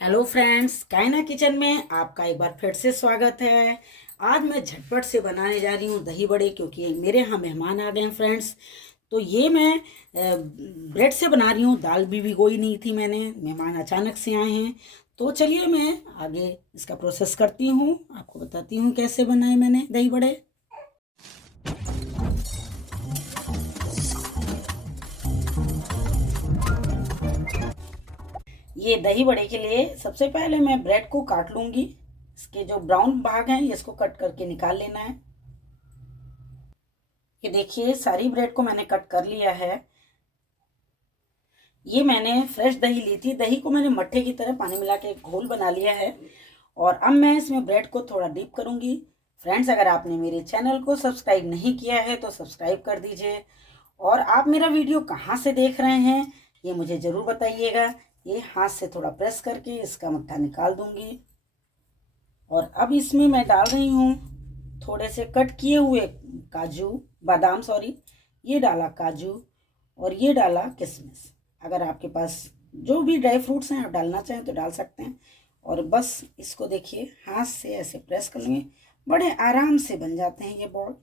Hello friends, कायना kitchen में आपका एक बार फिर से स्वागत है। आज मैं झटपट से बनाने जा रही हूँ दही बड़े, क्योंकि मेरे यहाँ मेहमान आ गए हैं फ्रेंड्स। तो ये मैं ब्रेड से बना रही हूँ। दाल भी भिगोई नहीं थी मैंने, मेहमान अचानक से आए हैं। तो चलिए मैं आगे इसका प्रोसेस करती हूँ, आपको बताती हूँ कैसे बनाए मैंने दही बड़े। ये दही बड़े के लिए सबसे पहले मैं ब्रेड को काट लूँगी। इसके जो ब्राउन भाग हैं इसको कट करके निकाल लेना है। ये देखिए, सारी ब्रेड को मैंने कट कर लिया है। ये मैंने फ्रेश दही ली थी। दही को मैंने मट्ठे की तरह पानी मिला के घोल बना लिया है। और अब मैं इसमें ब्रेड को थोड़ा डीप करूंगी। फ्रेंड्स, अगर आपने मेरे चैनल को सब्सक्राइब नहीं किया है तो सब्सक्राइब कर दीजिए। और आप मेरा वीडियो कहाँ से देख रहे हैं ये मुझे ज़रूर बताइएगा। ये हाथ से थोड़ा प्रेस करके इसका मट्ठा निकाल दूंगी। और अब इसमें मैं डाल रही हूँ थोड़े से कट किए हुए काजू, बादाम सॉरी। ये डाला काजू और ये डाला किशमिश। अगर आपके पास जो भी ड्राई फ्रूट्स हैं आप डालना चाहें तो डाल सकते हैं। और बस इसको देखिए, हाथ से ऐसे प्रेस कर लेंगे, बड़े आराम से बन जाते हैं ये बॉल।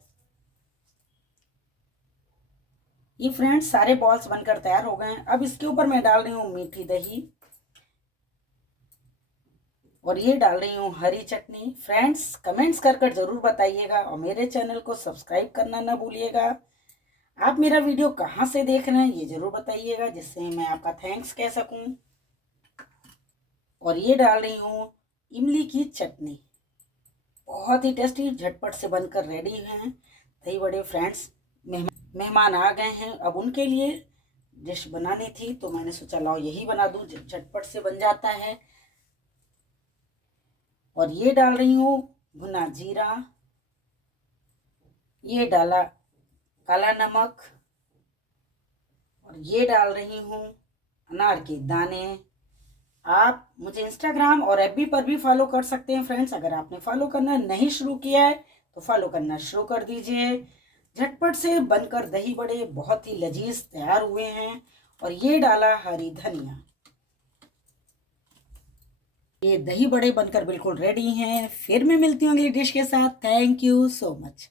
ये फ्रेंड्स सारे बॉल्स बनकर तैयार हो गए हैं। अब इसके ऊपर मैं डाल रही हूँ मीठी दही और ये डाल रही हूँ हरी चटनी। फ्रेंड्स, कमेंट्स कर जरूर बताइएगा और मेरे चैनल को सब्सक्राइब करना ना भूलिएगा। आप मेरा वीडियो कहाँ से देख रहे हैं ये जरूर बताइएगा, जिससे मैं आपका थैंक्स कह सकूं। और ये डाल रही हूँ इमली की चटनी। बहुत ही टेस्टी झटपट से बनकर रेडी हैं दही बड़े। फ्रेंड्स, मेहमान आ गए हैं, अब उनके लिए डिश बनानी थी तो मैंने सोचा लाओ यही बना दूं, झटपट से बन जाता है। और ये डाल रही हूँ भुना जीरा, ये डाला काला नमक और ये डाल रही हूँ अनार के दाने। आप मुझे इंस्टाग्राम और एफबी पर भी फॉलो कर सकते हैं फ्रेंड्स। अगर आपने फॉलो करना नहीं शुरू किया है तो फॉलो करना शुरू कर दीजिए। झटपट से बनकर दही बड़े बहुत ही लजीज तैयार हुए हैं। और ये डाला हरी धनिया। ये दही बड़े बनकर बिल्कुल रेडी हैं। फिर मैं मिलती हूँ अगली डिश के साथ। Thank you so much.